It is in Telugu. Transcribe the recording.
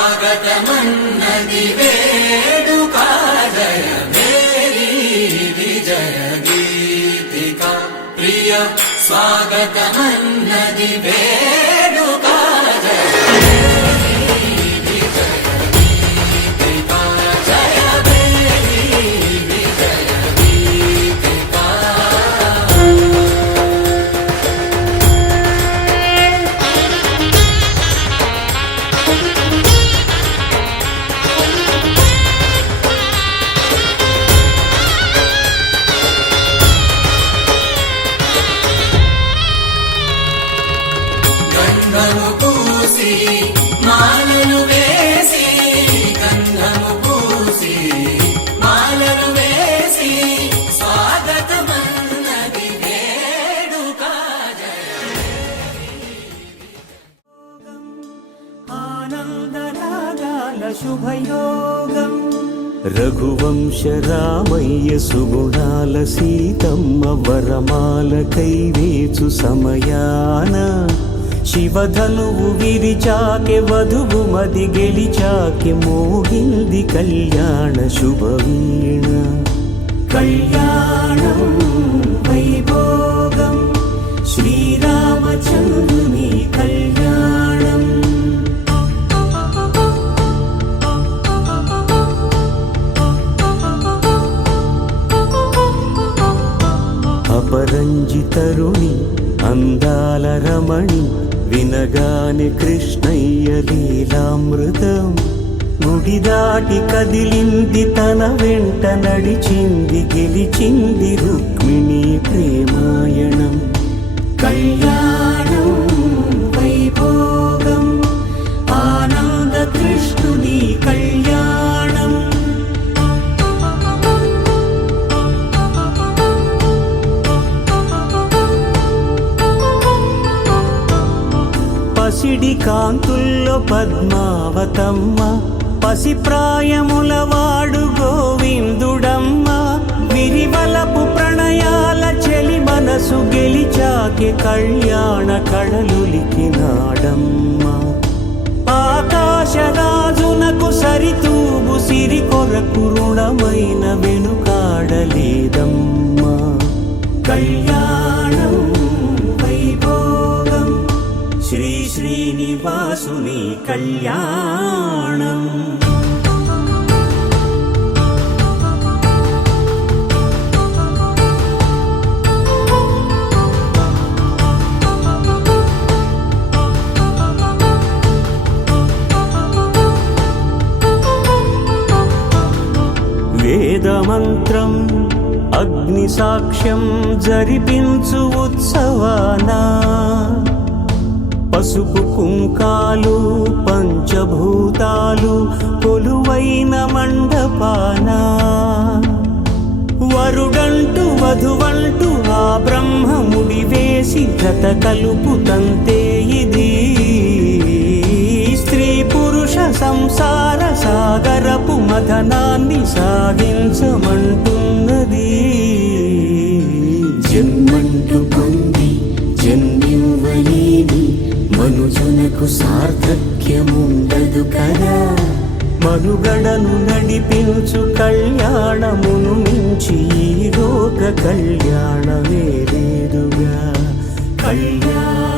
స్వాగతమన్నది వేడుక జయ మేరీ విజయ గీతిక ప్రియ స్వాగతమన్నది వేడుక జయ గంధము పూసి మాలలు వేసి గంధము పూసి మాలలు వేసి స్వాగతమన్నది వేడుక ఆనందరాగాల శుభయోగం రఘువంశ రామయ్య సుగుణాల సీతమ్మ వరమాల కైవేచు సమయాన శివధనువు విరిచాకె వధువు మది గెలిచాకె మోగింది కళ్యాణ శుభవీణ కళ్యాణం వైభోగం శ్రీరామచంద్రుని కళ్యాణం అపరంజి తరుణి అందాల రమణి వినగాని కృష్ణయ్య లీలామృతం గుడి దాటి కదిలింది తన వెంట నడిచింది గెలిచింది రుక్మిణి ప్రేమాయణం కళ్యాణం వైభోగం ఆనంద కృష్ణుని కళ్యాణం పసిడి కాంతుల్లో పద్మావతమ్మ పసిప్రాయముల వాడు గోవిందుడమ్మ విరివలపు ప్రణయాల చెలి మనసు గెలిచాకె కళ్యాణ కళలులికినాడమ్మ ఆకాశరాజునకు సరితూబు సిరి కొరకు రుణమైన వెనుకాడలేదమ్మ కళ్యాణం వైభోగం శ్రీ శ్రీనివాసుని కళ్యాణం వేదమంత్రం అగ్ని సాక్ష్యం జరిపించు ఉత్సవానా పసుపు కుంకాలు పంచభూతాలు కొలువైన మండపాన వరుడంటూ వధువంటూ ఆ బ్రహ్మముడి వేసి జత కలుపుతంతే ఇది స్త్రీ పురుష సంసార సాగరపు మదనాన్ని సాగించమంటున్నది జన్మంటూ పొంది జన్మివ్వలేని మనుజునకు సార్థక్యముండదు కదా మనుగడను నడిపించు కళ్యాణమును మించి ఈ లోక కళ్యాణమే లేదుగా కళ్యాణ